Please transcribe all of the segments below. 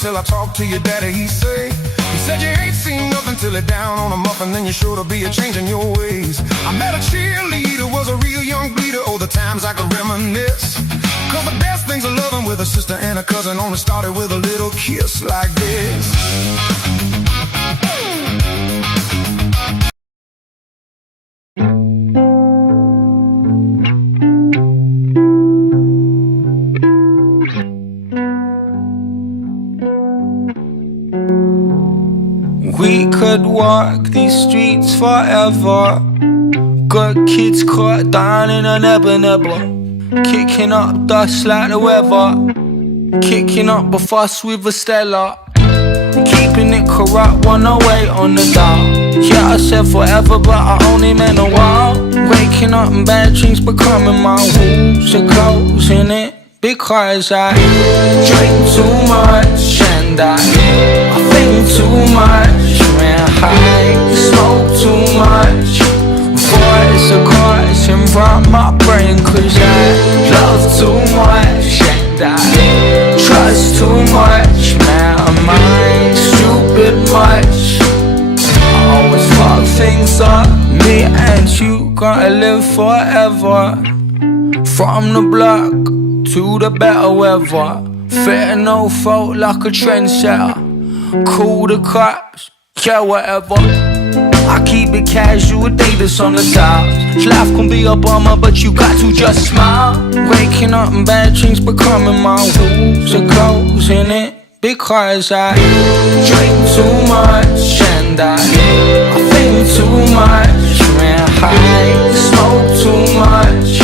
Till I talk to your daddy, he said you ain't seen nothing till it down on a muffin, then you're sure to be a change in your ways. I met a cheerleader, was a real young bleeder. Oh, the times I could reminisce. Cause the best things of loving with a sister and a cousin only started with a little kiss like this. We could walk these streets forever. Good kids caught down in a nebba. Kicking up dust like the weather. Kicking up a fuss with a Stella. Keeping it corrupt, 108 on the dial. Yeah, I said forever, but I only meant a while. Waking up and bad dreams becoming my rules. Are closing it because I drink too much and I think too much. Man, I smoke too much. Voice of caution from my brain, cause I love too much and I trust too much. Man, am I stupid much? I always fuck things up. Me and you gotta live forever. From the block to the better weather. Fitting no fault like a trendsetter. Call the cops, yeah, whatever. I keep it casual, Davis on the side. Life can be a bummer, but you got to just smile. Waking up and bad dreams becoming my rules. Are closing it because I drink too much and I think too much. Man, I smoke too much.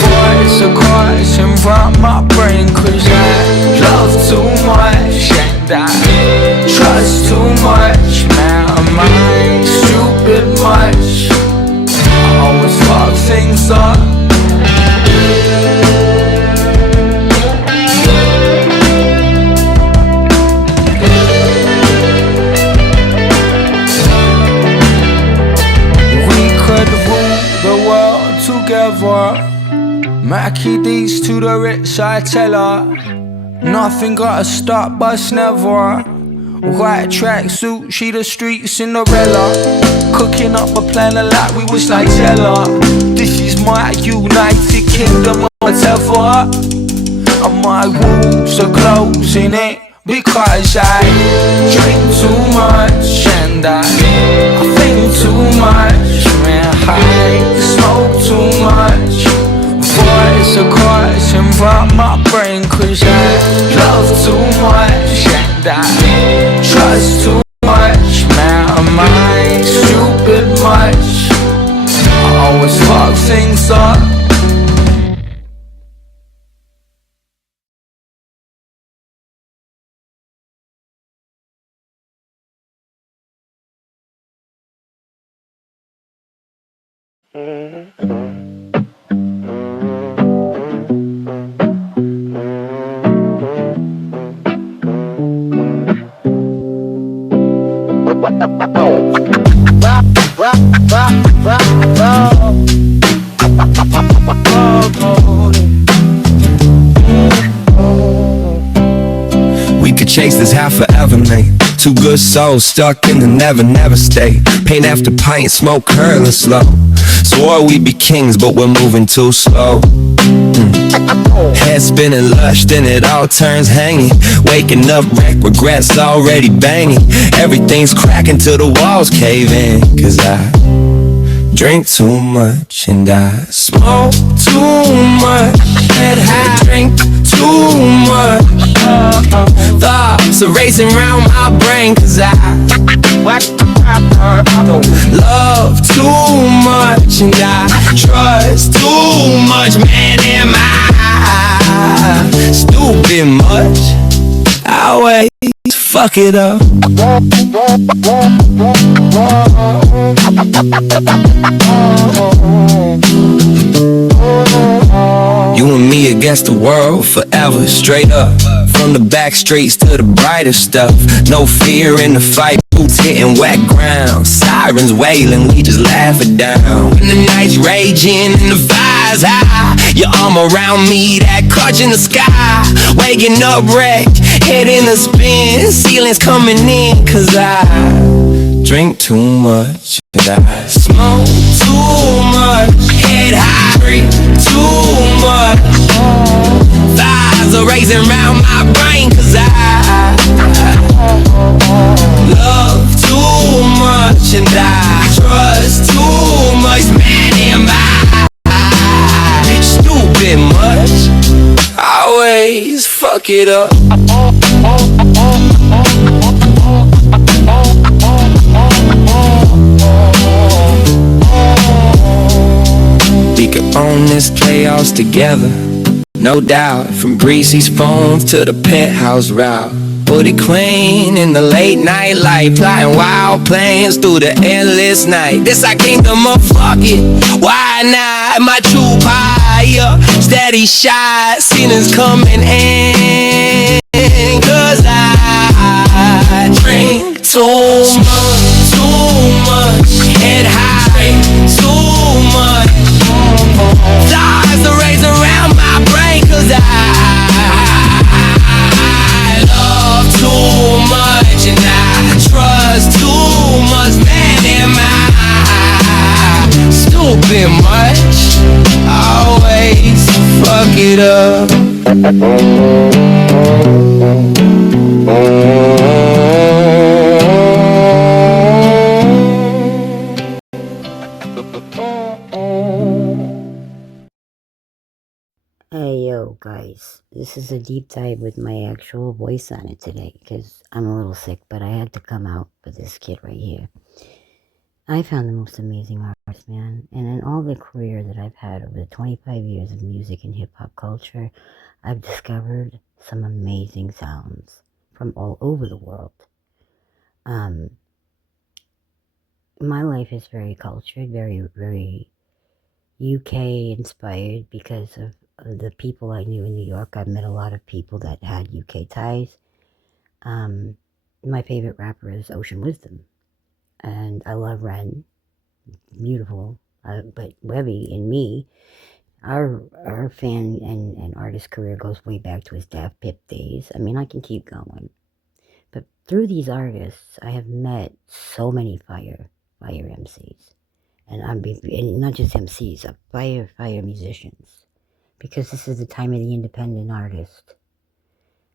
Voice of caution from my brain, cause I love too much and I trust too much. Man, am I stupid much? I always fuck things up. We could rule the world together. Mackie D's to the rich, I tell her. Nothing gotta stop us, never. White tracksuit, she the street Cinderella. Cooking up a plan a lot, we was like Zella. This is my United Kingdom, whatever. And my rules are closing it because I drink too much and I think too much. Man, I smoke too much. Voice of caution from my brain, cause I love too much and I trust too much. Man, am I stupid much? I always fuck things up. We could chase this high forever, mate. Two good souls stuck in the never state. Paint after pint, smoke curling slow. Swore we'd be kings, but we're moving too slow. Head spinning lush, then it all turns hanging. Waking up, wreck, regrets already banging. Everything's cracking till the walls cave in. Cause I drink too much and I smoke too much. Get high, drink too much. thoughts are racing around my brain, cause I love too much and I trust too much. Man, am I stupid much? I always fuck it up. You and me against the world forever, straight up. From the back streets to the brighter stuff. No fear in the fight, boots hitting wet ground. Sirens wailing, we just laugh it down. When the night's raging and the fire's high, your arm around me, that clutch in the sky. Waking up wrecked, head in a spin. Ceilings coming in, cause I drink too much and I smoke too much. Head high, drink too much. Thighs are racing round my brain, cause I love too much and I trust too much. Man, am I stupid much? I always fuck it up. We could own this chaos together, no doubt. From greasy spoons to the penthouse route. Put it clean in the late night light, plotting wild plans through the endless night. This our kingdom of fuck it, why not? My true fire, steady shot, ceilings coming in. Cause I drink too much, head high, too much. Thighs are raised around my brain, cause I love too much and I trust too much. Man, am I stupid much? Always fuck it up. Hey yo guys, this is a deep dive with my actual voice on it today because I'm a little sick, but I had to come out for this kid right here. I found the most amazing artist, man, and in all the career that I've had over the 25 years of music and hip-hop culture, I've discovered some amazing sounds from all over the world. My life is very cultured, very, very UK inspired because of the people I knew in New York. I've met a lot of people that had UK ties. My favorite rapper is Ocean Wisdom, and I love Ren, beautiful. But Webby and me, our fan and artist career goes way back to his Daft Pip days. I mean, I can keep going, but through these artists, I have met so many fire MCs. And not just MCs, fire musicians, because this is the time of the independent artist.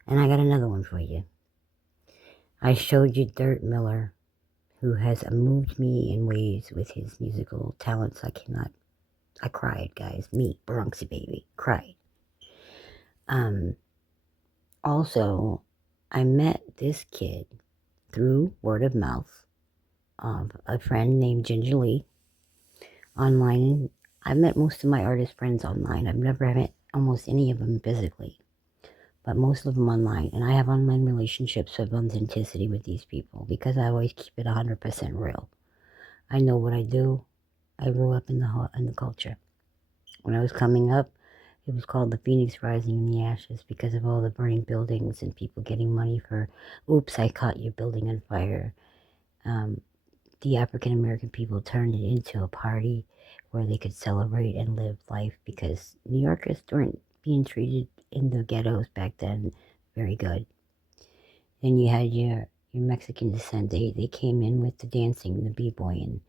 And I got another one for you. I showed you Dirt Miller, who has moved me in ways with his musical talents. I cried, guys. Me, Bronxy baby, cried. Also, I met this kid through word of mouth of a friend named Ginger Lee online. I've met most of my artist friends online. I've never met almost any of them physically, but most of them online. And I have online relationships of authenticity with these people because I always keep it 100% real. I know what I do. I grew up in the culture. When I was coming up, it was called the Phoenix Rising in the Ashes because of all the burning buildings and people getting money for, oops, I caught your building on fire. The African American people turned it into a party where they could celebrate and live life because New Yorkers weren't being treated in the ghettos back then very good. Then you had your Mexican descent. They came in with the dancing, the b-boying.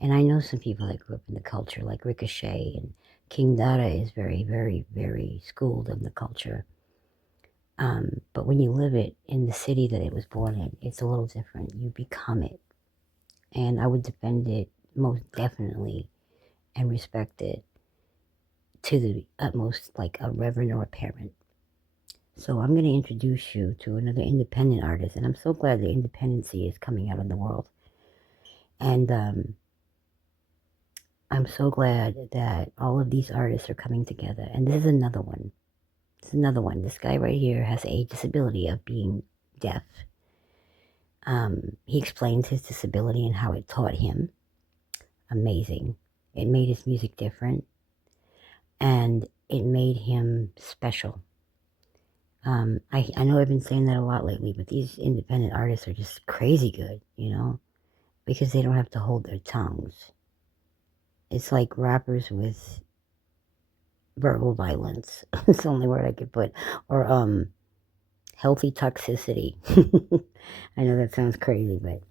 And I know some people that grew up in the culture like Ricochet, and King Dada is very, very, very schooled in the culture. But when you live it in the city that it was born in, it's a little different. You become it. And I would defend it most definitely and respect it to the utmost, like a reverend or a parent. So I'm going to introduce you to another independent artist, and I'm so glad the independency is coming out in the world. And I'm so glad that all of these artists are coming together. And this is another one. This guy right here has a disability of being deaf. He explains his disability and how it taught him. Amazing. It made his music different, and it made him special. I know I've been saying that a lot lately, but these independent artists are just crazy good, because they don't have to hold their tongues. It's like rappers with verbal violence. It's the only word I could put. Or healthy toxicity. I know that sounds crazy, but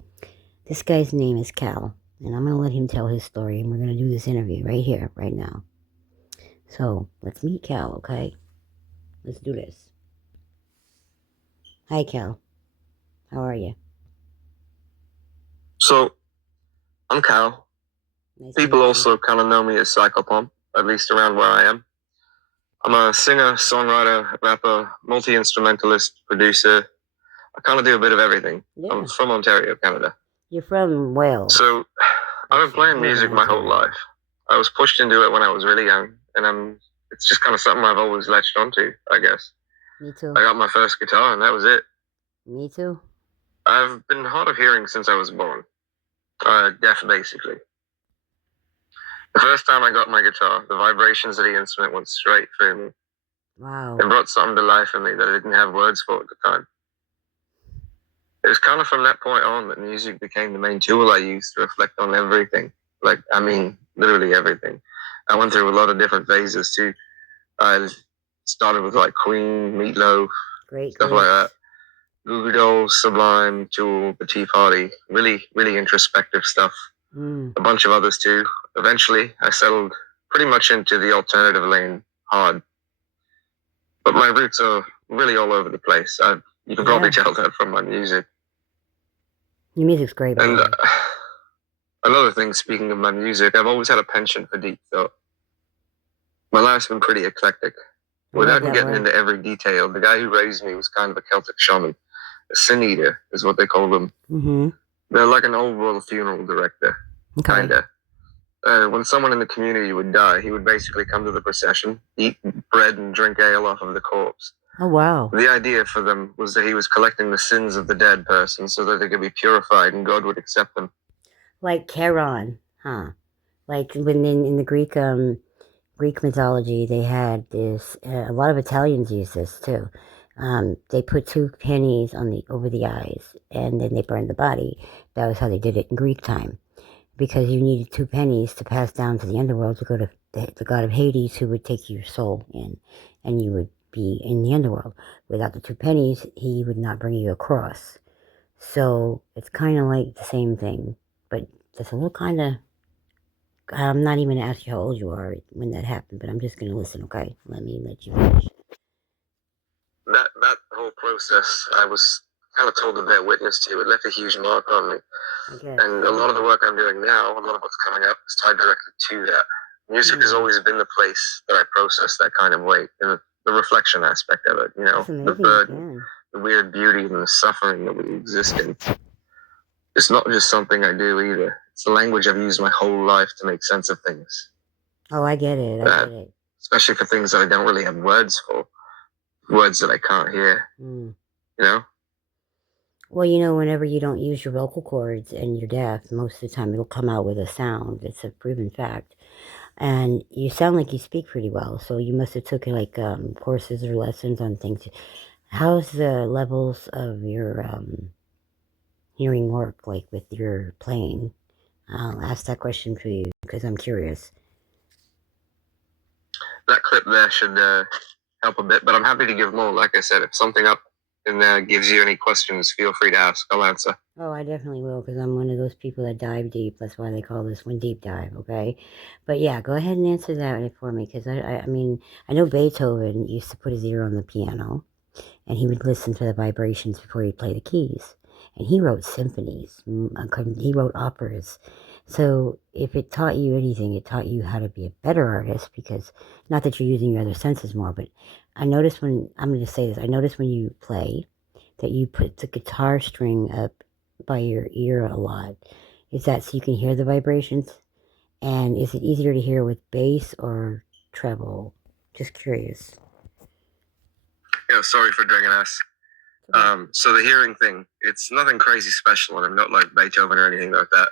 this guy's name is Cal, and I'm going to let him tell his story, and we're going to do this interview right here, right now. So let's meet Cal, okay? Let's do this. Hi, Cal. How are you? So, I'm Cal. Nice People also kind of know me as Psychopomp, at least around where I am. I'm a singer, songwriter, rapper, multi-instrumentalist, producer. I kind of do a bit of everything. Yeah. I'm from Ontario, Canada. You're from Wales. So, I've been playing music my whole life. I was pushed into it when I was really young, and it's just kind of something I've always latched onto, I guess. Me too. I got my first guitar, and that was it. Me too. I've been hard of hearing since I was born. Deaf, basically. The first time I got my guitar, the vibrations of the instrument went straight through me. Wow. It brought something to life in me that I didn't have words for at the time. It was kind of from that point on that music became the main tool I used to reflect on everything. Literally everything. I went through a lot of different phases too. I started with like Queen, Meatloaf, stuff like that. Goo Goo Dolls, Sublime, Tool, The Tea Party. Really, really introspective stuff. A bunch of others too. Eventually, I settled pretty much into the alternative lane hard. But my roots are really all over the place. You can probably tell that from my music. Your music's great. And another thing, speaking of my music, I've always had a penchant for deep thought. My life's been pretty eclectic. Without getting into every detail, the guy who raised me was kind of a Celtic shaman. A sin eater is what they call them. Mm-hmm. They're like an old world funeral director, kinda. When someone in the community would die, he would basically come to the procession, eat bread and drink ale off of the corpse. Oh, wow. The idea for them was that he was collecting the sins of the dead person so that they could be purified and God would accept them. Like Charon, huh? Like when in the Greek mythology, they had this, a lot of Italians use this too. They put 2 pennies over the eyes, and then they burned the body. That was how they did it in Greek time, because you needed 2 pennies to pass down to the underworld to go to the god of Hades, who would take your soul in, and you would be in the underworld. Without the 2 pennies, he would not bring you across. So it's kind of like the same thing, but just a little kind of. I'm not even going to ask you how old you are when that happened, but I'm just going to listen, okay? Let you finish. That whole process, I was kind of told to bear witness to. It left a huge mark on me. And a lot of the work I'm doing now, a lot of what's coming up, is tied directly to that. Music has always been the place that I process that kind of weight, and the reflection aspect of it, the burden, the weird beauty and the suffering that we exist in. It's not just something I do either. It's the language I've used my whole life to make sense of things. Oh, I get it. I get it. Especially for things that I don't really have words for. Words that I can't hear. Well, whenever you don't use your vocal cords and you're deaf, most of the time it'll come out with a sound. It's a proven fact. And you sound like you speak pretty well. So you must have took like courses or lessons on things. How's the levels of your hearing work, like with your playing? I'll ask that question for you because I'm curious. That clip there should help a bit, but I'm happy to give more. Like I said, if something up in there gives you any questions, feel free to ask. I'll answer. Oh, I definitely will, because I'm one of those people that dive deep. That's why they call this one deep dive, okay? But yeah, go ahead and answer that for me, because I know Beethoven used to put his ear on the piano, and he would listen for the vibrations before he'd play the keys. and he wrote symphonies. He wrote operas. So if it taught you anything, it taught you how to be a better artist, because not that you're using your other senses more, but I noticed when, I'm going to say this, I noticed when you play that you put the guitar string up by your ear a lot. Is that so you can hear the vibrations? And is it easier to hear with bass or treble? Just curious. Yeah, sorry for dragging ass. So the hearing thing, it's nothing crazy special, and I'm not like Beethoven or anything like that.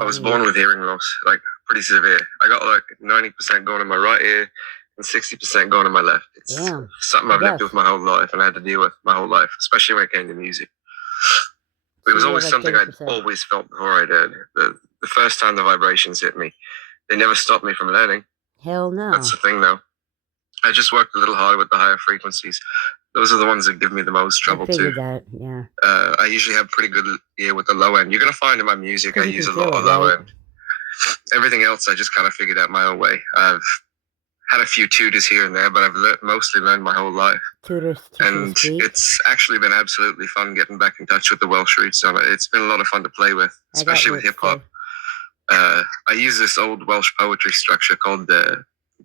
I was born with hearing loss, like pretty severe. I got like 90% going in my right ear and 60% going in my left. It's something I've lived with my whole life and I had to deal with my whole life, especially when it came to music. It was always something I'd always felt before I did. The first time the vibrations hit me, they never stopped me from learning. Hell no. That's the thing, though. I just worked a little harder with the higher frequencies. Those are the ones that give me the most trouble, too. That, yeah. I usually have pretty good ear with the low end. You're going to find in my music I use a lot of low end. Everything else I just kind of figured out my own way. I've had a few tutors here and there, but I've mostly learned my whole life. Tutors and it's actually been absolutely fun getting back in touch with the Welsh roots on it. It's been a lot of fun to play with, especially with hip hop. I use this old Welsh poetry structure called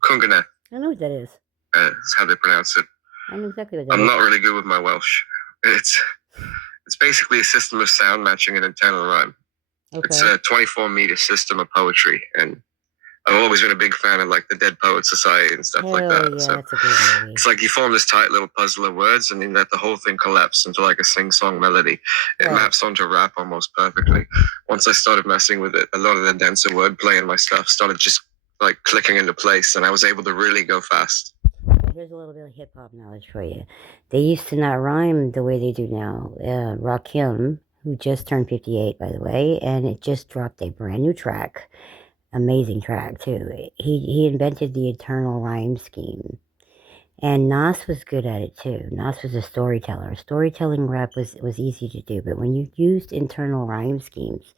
Cunganeth. I know what that is. That's how they pronounce it. I know exactly what that I'm is. not really good with my Welsh. It's basically a system of sound matching and internal rhyme. Okay. It's a 24-meter system of poetry, and I've always been a big fan of like the Dead Poets Society and stuff like that. Yeah, so that's a good movie. It's like you form this tight little puzzle of words, and then let the whole thing collapse into like a sing-song melody. It maps onto rap almost perfectly. Once I started messing with it, a lot of the denser wordplay in my stuff started just like clicking into place, and I was able to really go fast. Here's a little bit of hip-hop knowledge for you. They used to not rhyme the way they do now. Rakim, who just turned 58, by the way, and it just dropped a brand new track. Amazing track, too. He invented the eternal rhyme scheme. And Nas was good at it, too. Nas was a storyteller. Storytelling rap was easy to do, but when you used internal rhyme schemes,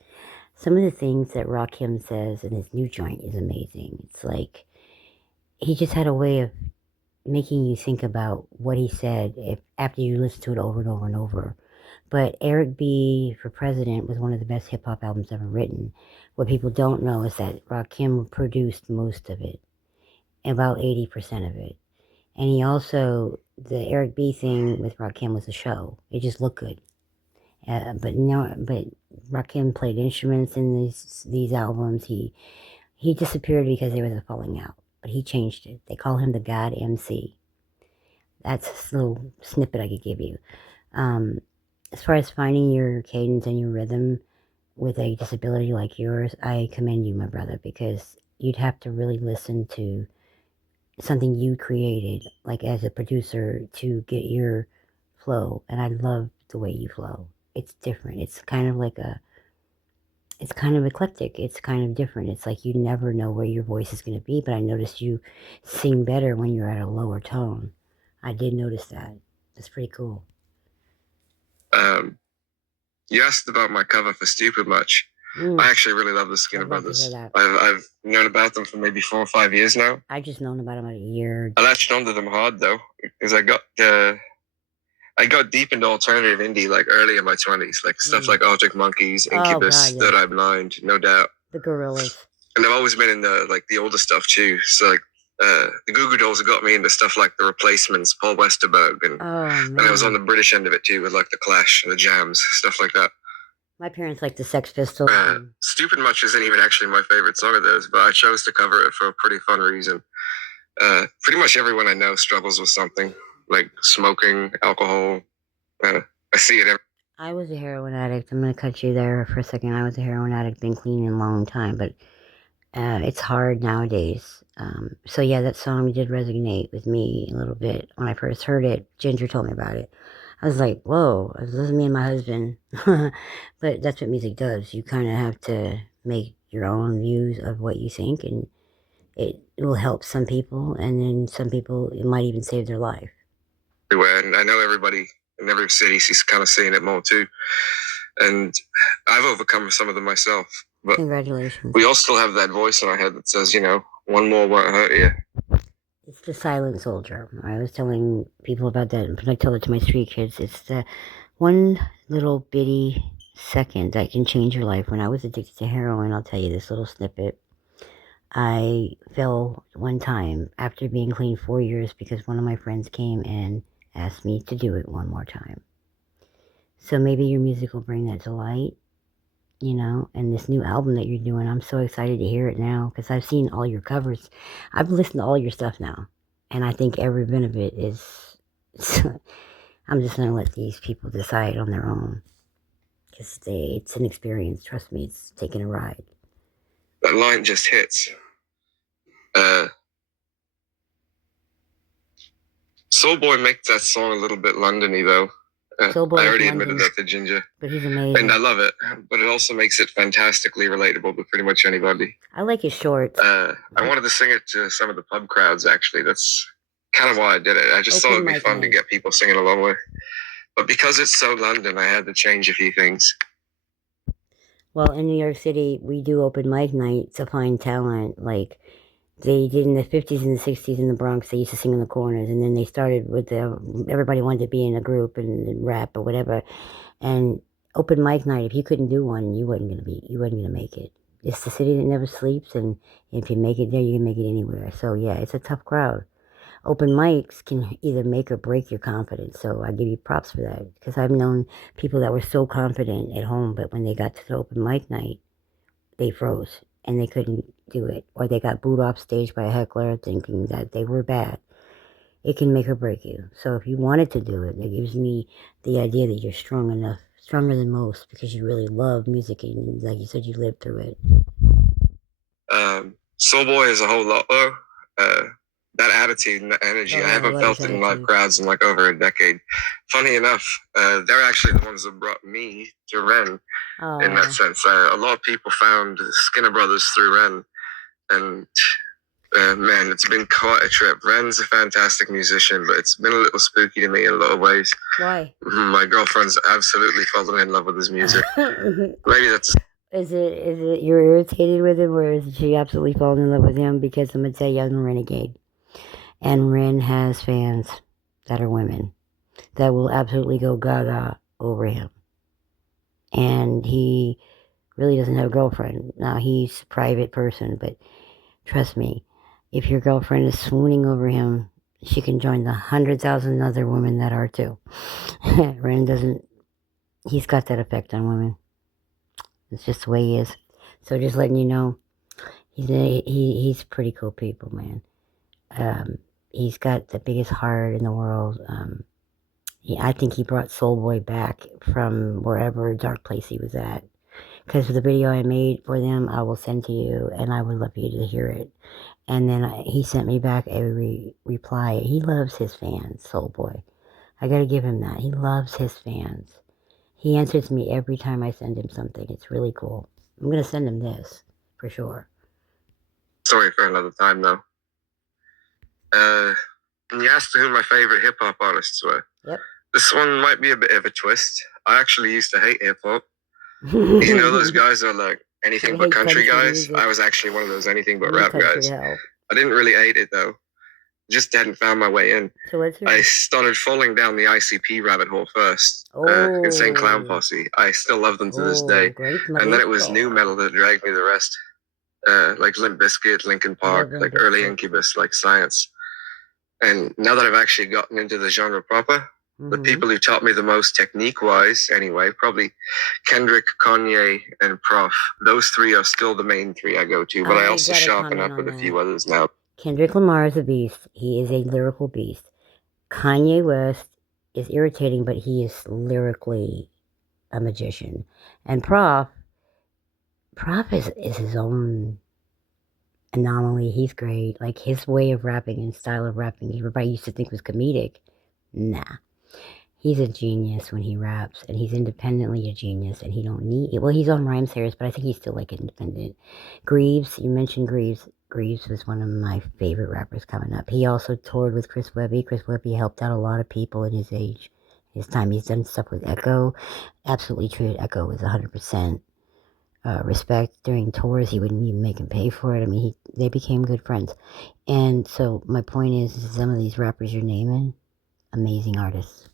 some of the things that Rakim says in his new joint is amazing. It's like he just had a way of making you think about what he said after you listen to it over and over and over. But Eric B. for President was one of the best hip-hop albums ever written. What people don't know is that Rakim produced most of it, about 80% of it. And he also, the Eric B. thing with Rakim was a show. It just looked good. But Rakim played instruments in these albums. He disappeared because there was a falling out. But he changed it. They call him the God MC. That's a little snippet I could give you. As far as finding your cadence and your rhythm with a disability like yours, I commend you, my brother, because you'd have to really listen to something you created, like as a producer, to get your flow. And I love the way you flow. It's different. It's kind of like it's kind of eclectic. It's kind of different. It's like you never know where your voice is going to be, but I noticed you sing better when you're at a lower tone. I did notice that. That's pretty cool. You asked about my cover for Stupid Much. I actually really love the Skinner Brothers. I've known about them for maybe 4 or 5 years now. I've just known about them a year. I latched onto them hard though, because I got deep into alternative indie like early in my 20s, like stuff like Arctic Monkeys, Incubus, Third Eye Blind, no doubt. The Gorillaz. And I've always been in the older stuff too. So like the Goo Goo Dolls got me into stuff like the Replacements, Paul Westerberg, and I was on the British end of it too with like the Clash and the Jams, stuff like that. My parents liked the Sex Pistols. Stupid Much isn't even actually my favorite song of theirs, but I chose to cover it for a pretty fun reason. Pretty much everyone I know struggles with something, like smoking, alcohol. I see it I was a heroin addict. I'm going to cut you there for a second. I was a heroin addict, been clean in a long time, but it's hard nowadays. So yeah, that song did resonate with me a little bit. When I first heard it, Ginger told me about it. I was like, whoa, it was me and my husband. But that's what music does. You kind of have to make your own views of what you think, and it will help some people, and then some people, it might even save their life. And I know everybody in every city is kind of seeing it more too. And I've overcome some of them myself. But congratulations. We all still have that voice in our head that says, one more won't hurt you. It's the silent soldier. I was telling people about that, but I tell it to my street kids. It's the one little bitty second that can change your life. When I was addicted to heroin, I'll tell you this little snippet. I fell one time after being clean 4 years because one of my friends came and asked me to do it one more time. So maybe your music will bring that to light, you know, and this new album that you're doing, I'm so excited to hear it now because I've seen all your covers. I've listened to all your stuff now, and I think every bit of it is. I'm just going to let these people decide on their own because it's an experience. Trust me, it's taking a ride. That line just hits. Soulboy makes that song a little bit Londony, though. I already admitted that to Ginger. But he's amazing. And I love it. But it also makes it fantastically relatable to pretty much anybody. I like his shorts. I wanted to sing it to some of the pub crowds, actually. That's kind of why I did it. I just thought it'd be fun to get people singing along with. But because it's so London, I had to change a few things. Well, in New York City, we do open mic night to find talent. Like they did in the 50s and the 60s in the Bronx. They used to sing in the corners. And then they started with everybody wanted to be in a group and rap or whatever. And open mic night, if you couldn't do one, you wasn't gonna make it. It's the city that never sleeps, and if you make it there, you can make it anywhere. So yeah, it's a tough crowd. Open mics can either make or break your confidence. So I give you props for that because I've known people that were so confident at home, but when they got to the open mic night, they froze and they couldn't do it, or they got booed off stage by a heckler thinking that they were bad. It can make or break you. So if you wanted to do it, it gives me the idea that you're strong enough, stronger than most, because you really love music and, like you said, you lived through it. Soulboy is a whole lot, though. That attitude and the energy, I haven't felt it in live crowds in like over a decade. Funny enough, they're actually the ones that brought me to Ren in that sense. A lot of people found Skinner Brothers through Ren, and man, it's been quite a trip. Ren's a fantastic musician, but it's been a little spooky to me in a lot of ways. Why? My girlfriend's absolutely fallen in love with his music. Maybe that's... Is it you're irritated with him, or is she absolutely fallen in love with him? Because I'm going to tell you, I'm a renegade. And Ren has fans that are women that will absolutely go gaga over him. And he really doesn't have a girlfriend. Now, he's a private person, but trust me, if your girlfriend is swooning over him, she can join the 100,000 other women that are too. Ren doesn't, he's got that effect on women. It's just the way he is. So just letting you know, he's pretty cool people, man. He's got the biggest heart in the world. I think he brought Soulboy back from wherever dark place he was at. Because of the video I made for them, I will send to you, and I would love you to hear it. And then he sent me back a reply. He loves his fans, Soulboy. I got to give him that. He loves his fans. He answers me every time I send him something. It's really cool. I'm going to send him this, for sure. Sorry for another time, though. You asked who my favorite hip-hop artists were. Yep. This one might be a bit of a twist. I actually used to hate hip-hop. You know those guys are like anything but country guys? I was actually one of those anything but rap guys. I didn't really hate it, though. Just hadn't found my way in. So I started falling down the ICP rabbit hole first. Insane Clown Posse. I still love them to this day. And then it was new metal that dragged me the rest. Like Limp Bizkit, Linkin Park, like early Incubus, like Science. And now that I've actually gotten into the genre proper, the people who taught me the most technique-wise, anyway, probably Kendrick, Kanye, and Prof. Those three are still the main three I go to, but I also sharpen up with a few others now. Kendrick Lamar is a beast. He is a lyrical beast. Kanye West is irritating, but he is lyrically a magician. And Prof is his own anomaly. He's great. Like his way of rapping and style of rapping, everybody used to think was comedic. Nah. He's a genius when he raps, and he's independently a genius, and he don't need... Well, he's on Rhyme Series, but I think he's still, like, independent. Greaves, you mentioned Greaves. Greaves was one of my favorite rappers coming up. He also toured with Chris Webby. Chris Webby helped out a lot of people in his age, his time. He's done stuff with Echo. Absolutely treated Echo with 100%. respect during tours. He wouldn't even make him pay for it. I mean, they became good friends. And so my point is some of these rappers you're naming, amazing artists.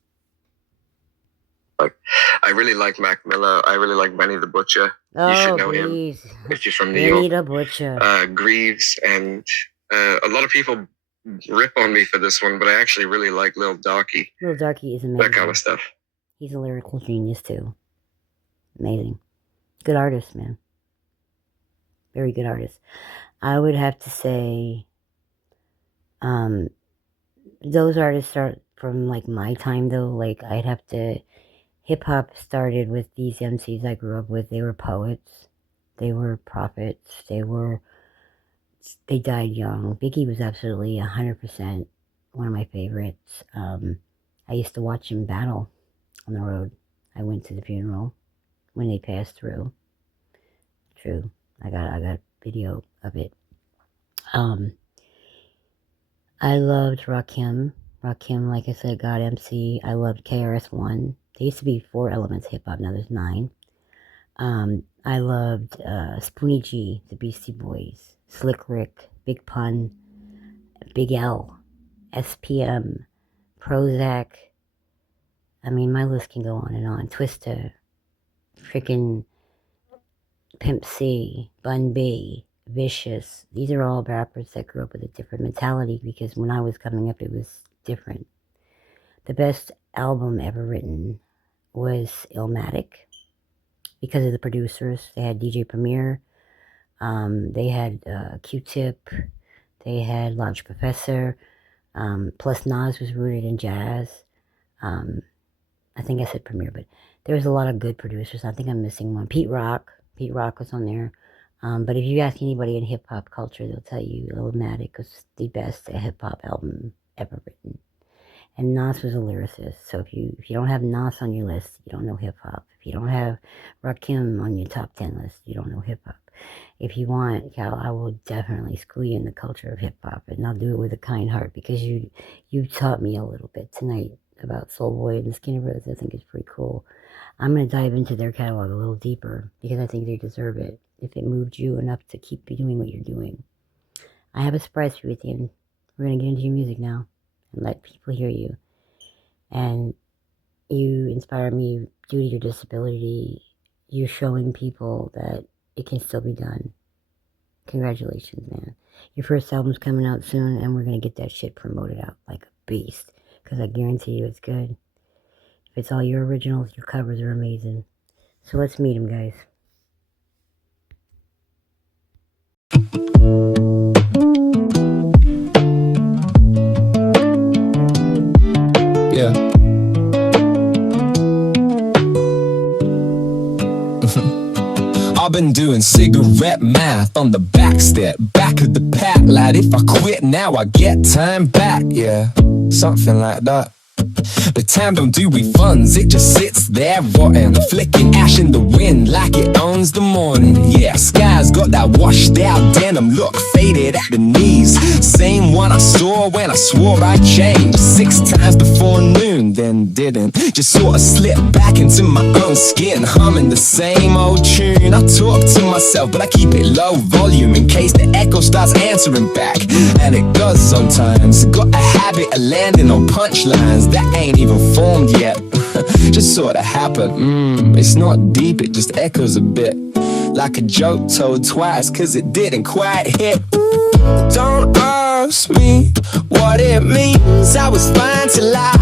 Like, I really like Mac Miller. I really like Benny the Butcher. Oh, you should know please. him if you're from New Benny York. the Butcher. Greaves, and a lot of people rip on me for this one, but I actually really like Lil Darky. Lil Darky is amazing. That kind of stuff. He's a lyrical genius too. Amazing. Good artist, man. Very good artist. I would have to say those artists are from like my time though. Like I'd have to, hip hop started with these MCs I grew up with. They were poets. They were prophets. They died young. Biggie was absolutely 100% one of my favorites. I used to watch him battle on the road. I went to the funeral when they passed through. True. I got video of it. I loved Rakim. Rakim, like I said, God MC. I loved KRS-One. There used to be 4 elements hip hop. Now there's 9. I loved Spoonie G, the Beastie Boys, Slick Rick, Big Pun, Big L, SPM, Prozac. I mean, my list can go on and on. Twista, freaking Pimp C, Bun B, Vicious. These are all rappers that grew up with a different mentality because when I was coming up, it was different. The best album ever written was Illmatic because of the producers. They had DJ Premier, they had Q-Tip, they had Large Professor, plus Nas was rooted in jazz. I think I said Premier, but there was a lot of good producers. I think I'm missing one. Pete Rock was on there. But if you ask anybody in hip-hop culture, they'll tell you Illmatic was the best hip-hop album ever written. And Nas was a lyricist. So if you don't have Nas on your list, you don't know hip-hop. If you don't have Rakim on your top 10 list, you don't know hip-hop. If you want, Cal, I will definitely school you in the culture of hip-hop. And I'll do it with a kind heart because you taught me a little bit tonight about Soulboy and the Skinny Brothers. I think it's pretty cool. I'm going to dive into their catalog a little deeper because I think they deserve it. If it moved you enough to keep doing what you're doing. I have a surprise for you at the end. We're going to get into your music now and let people hear you. And you inspire me due to your disability. You're showing people that it can still be done. Congratulations, man. Your first album's coming out soon and we're going to get that shit promoted out like a beast. Because I guarantee you it's good. If it's all your originals, your covers are amazing. So let's meet them, guys. Yeah. I've been doing cigarette math on the back step, back of the pack, lad. If I quit now, I get time back. Yeah, something like that. But time don't do refunds, it just sits there rotten, flicking ash in the wind like it owns the morning. Yeah, sky's got that washed out denim look, faded at the knees. Same one I saw when I swore I'd change 6 times before noon, then didn't. Just sort of slipped back into my own skin, humming the same old tune. I talk to myself, but I keep it low volume in case the echo starts answering back. And it does sometimes. Got a habit of landing on punchlines that ain't even formed yet. Just sorta happened. It's not deep, it just echoes a bit like a joke told twice, cause it didn't quite hit. Don't ask me what it means. I was fine till I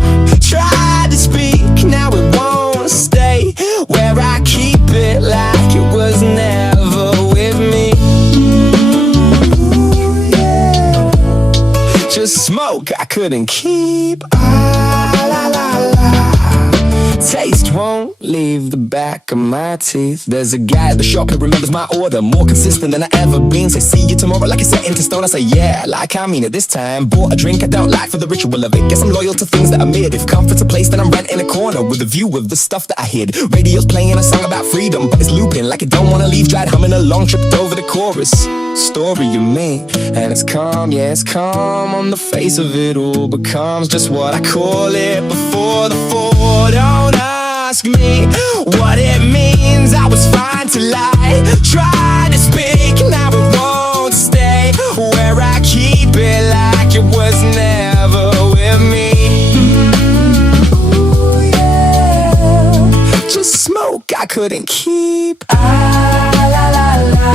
tried to speak. Now it won't stay where I keep it like it was never with me. Just smoke I couldn't keep. La, la, la. Taste won't leave the back of my teeth. There's a guy at the shop who remembers my order, more consistent than I ever been. Say see you tomorrow like it's set into stone. I say yeah, like I mean it this time. Bought a drink I don't like for the ritual of it. Guess I'm loyal to things that I made. If comfort's a place then I'm right in a corner with a view of the stuff that I hid. Radio's playing a song about freedom, but it's looping like it don't wanna leave. Tried humming along, tripped over the chorus. Story of me, and it's calm, yeah it's calm on the face of it all, but calm's just what I call it before the fall. Don't ask me what it means. I was fine to lie, try to speak, now it won't stay where I keep it like it was never with me. Ooh, yeah. Just smoke I couldn't keep. Ah, la la la.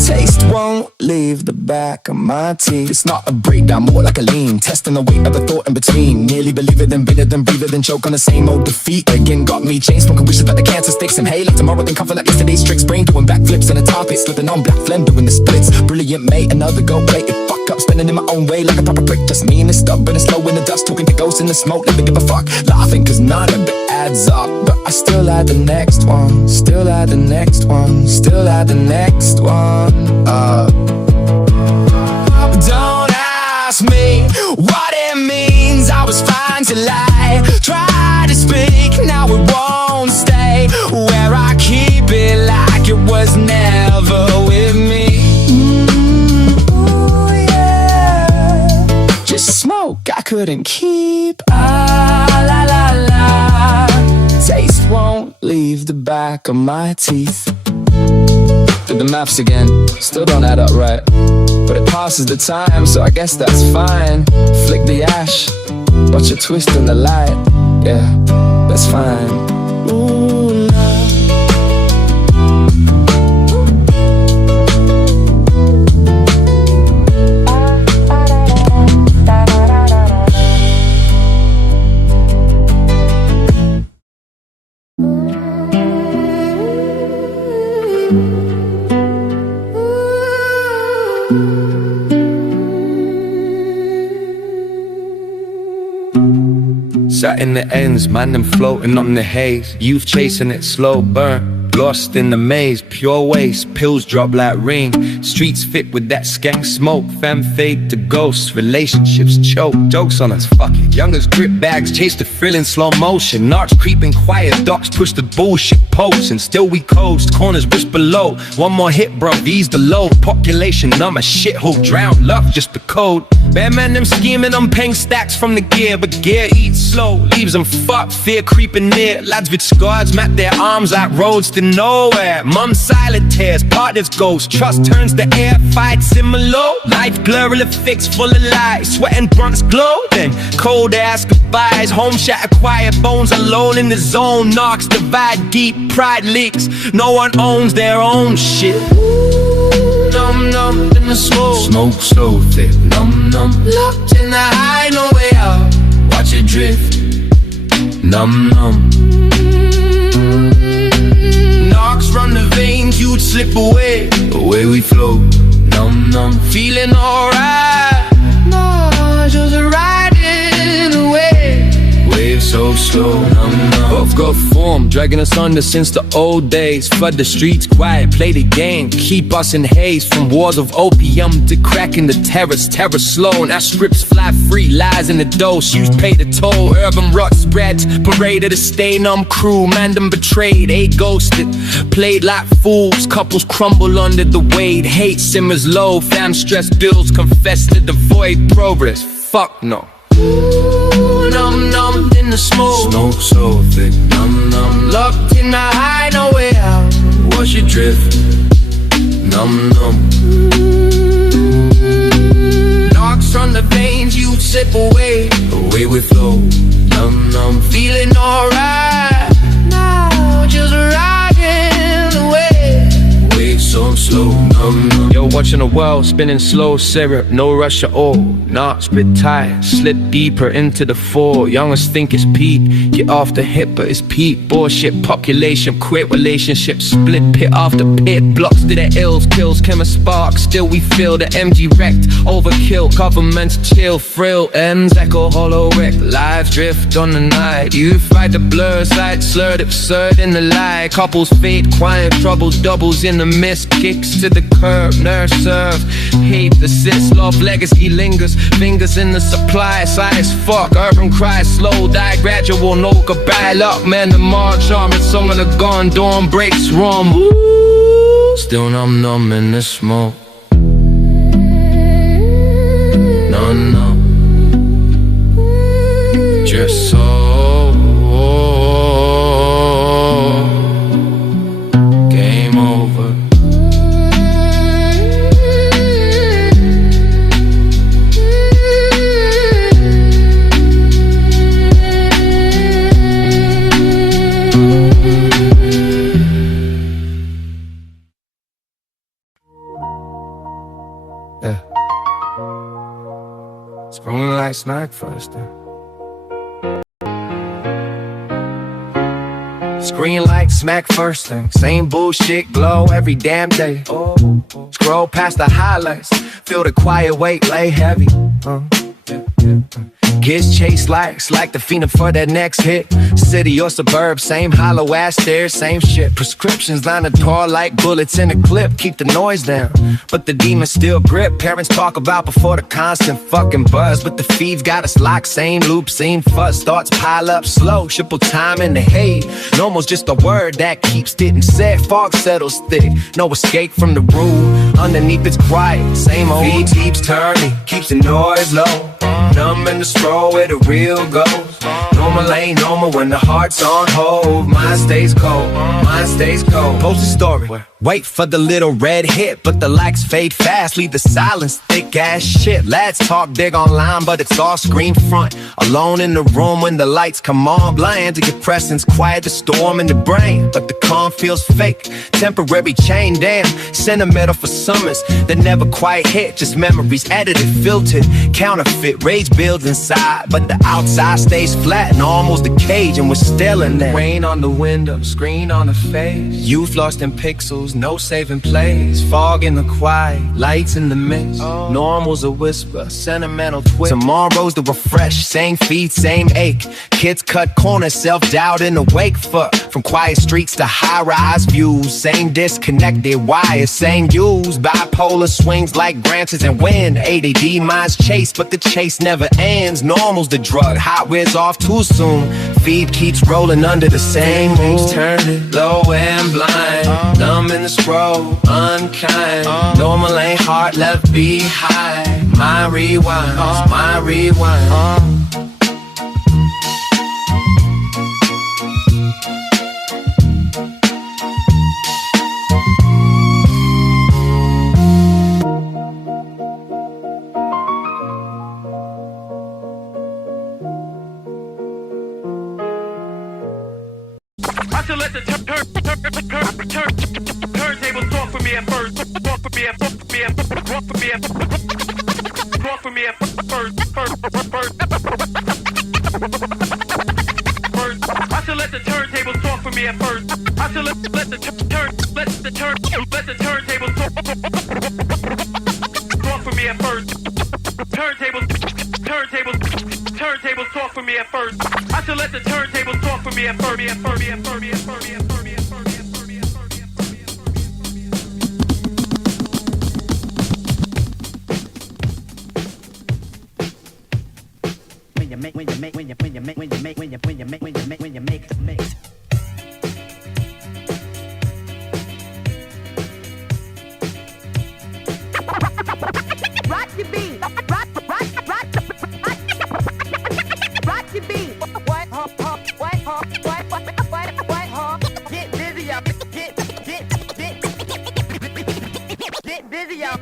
Taste won't leave the back of my teeth. It's not a breakdown, more like a lean. Testing the weight of the thought in between. Nearly believe it, then bitter, then breathe it, then choke on the same old defeat. Again got me chain smoking, wishes that the cancer sticks. Inhale like tomorrow, then comfort like yesterday's tricks. Brain doing backflips in a tar pit, slipping on black phlegm, doing the splits. Brilliant mate, another go plate it. Fuck up, spinning in my own way like a proper prick. Just me and this stuff, but it's slow in the dust. Talking to ghosts in the smoke, never give a fuck. Laughing cause none of it adds up. But I still had the next one, still had the next one, still had the next one. Don't ask me what it means. I was fine to lie, try to speak, now it won't stay where I keep it like it was never with me. Ooh, yeah. Just smoke I couldn't keep. Ah, la la la. Taste won't leave the back of my teeth. Did the maths again, still don't add up right. But it passes the time, so I guess that's fine. Flick the ash, watch it twist in the light. Yeah, that's fine. Ooh, Sat in the ends, man, them floating on the haze. Youth chasing it, slow burn. Lost in the maze, pure waste. Pills drop like rain. Streets fit with that skank smoke. Femme fade to ghosts, relationships choke. Jokes on us, fuck it. Youngers grip bags, chase the thrill in slow motion. Narcs creeping quiet, docs push the bullshit posts. And still we coast, corners whisper low. One more hit, bro, ease the load. Population numb, a shithole drown. Love just the code. Bad man, them scheming, I'm paying stacks from the gear. But gear eats slow, leaves them fucked. Fear creeping near. Lads with scars map their arms like roads to nowhere. Mum silent tears, partners ghost. Trust turns to air, fight similar. Life blurry fix full of lies. Sweat and bronze glow, then cold ass goodbyes. Home shatter quiet, bones alone in the zone. Knocks divide deep, pride leaks. No one owns their own shit. Numb, numb in the smoke. Smoke so thick, numb, numb. Locked in the high, no way out. Watch it drift, numb, numb. Knocks run the veins, you'd slip away. Away we float, numb, numb. Feeling alright, no, just riding away. Waves so slow, numb, numb. Both got form, dragging us under since the old days. Flood the streets quiet, play the game. Keep us in haze, from wars of opium to cracking the terrace. Terror slow, and our scripts fly free. Lies in the dose, youth pay the toll. Urban rot spreads, parade of the stay numb crew. Man them betrayed, a ghosted, played like fools. Couples crumble under the weight. Hate simmers low, fam stress builds. Confess to the void, progress, fuck no. Numb, numb in the smoke. Smoke so thick, numb, numb. Locked in the high, no way out. Watch it drift, numb, numb. Knocks on the veins, you slip away. Away we flow, numb, numb. Feeling alright, now just riding away. Wait so slow, numb, numb. Yo, watching the world spinning slow syrup, no rush at all. Not spit tight, slip deeper into the fall. Youngers think it's peak, get off the hip, but it's peak. Bullshit, population, quit relationships, split pit after pit. Blocks to the ills, kills, chemist spark. Still we feel the MG wrecked, overkill. Governments chill, frill ends, echo hollow wreck. Lives drift on the night. You fight the blur, sight slurred, absurd in the light. Couples fade, quiet troubles, doubles in the mist. Kicks to the curb, nerve serve. Hate assist, love legacy lingers. Fingers in the supply, side as fuck. Urban cry, slow die, gradual, no goodbye. Luck, man, the march on. It's song of the gone, dawn breaks rum. Ooh, still numb, numb in the smoke. No, no, just so smack first. Screen like smack first thing. Same bullshit glow every damn day. Scroll past the highlights. Feel the quiet weight lay heavy. Kids chase likes like the fiending for that next hit. City or suburb, same hollow ass stairs, same shit. Prescriptions line the door like bullets in a clip. Keep the noise down, but the demons still grip. Parents talk about before the constant fucking buzz, but the feeds got us locked. Same loop, same fuss. Thoughts pile up slow, triple time in the hate. Normal's just a word that keeps getting said. Fog settles thick, no escape from the rule. Underneath it's quiet, same old. Feed keeps turning, keeps the noise low. Numb in the scroll where the real goes. Normal ain't normal when the heart's on hold. Mine stays cold, mine stays cold. Post a story, wait for the little red hit, but the likes fade fast, leave the silence thick ass shit. Lads talk big online, but it's all screen front. Alone in the room when the lights come on. Blind to your presence, quiet the storm in the brain, but the calm feels fake. Temporary chain, damn, sentimental for summers that never quite hit. Just memories edited, filtered, counterfeit. Rage builds inside, but the outside stays flat and almost a cage, and we're still in there. Rain on the window, screen on the face. Youth lost in pixels, no saving place. Fog in the quiet, lights in the mist. Normal's a whisper, sentimental twist. Tomorrow's the refresh, same feed, same ache. Kids cut corners, self-doubt in the wake. From quiet streets to high-rise views. Same disconnected wires, same views. Bipolar swings like branches and wind. ADD minds chase, but the chase never ends. Normal's the drug, hot wears off too soon. Feed keeps rolling under the same moves. Turning low and blind, numb in the scroll, unkind. Normal ain't hard left behind. My rewind, my rewind. I should let the turntables talk for me at first. Talk for me at first. Talk for me at first. Talk for me at first. I should let the turntables talk for me at first. I should let the turntables talk for me at first. Turntables talk for me at first. I should let the turntables talk for me at first. When you make the mix. Rock your beat. Rock your beat. What Get busy, y'all. Get busy, y'all.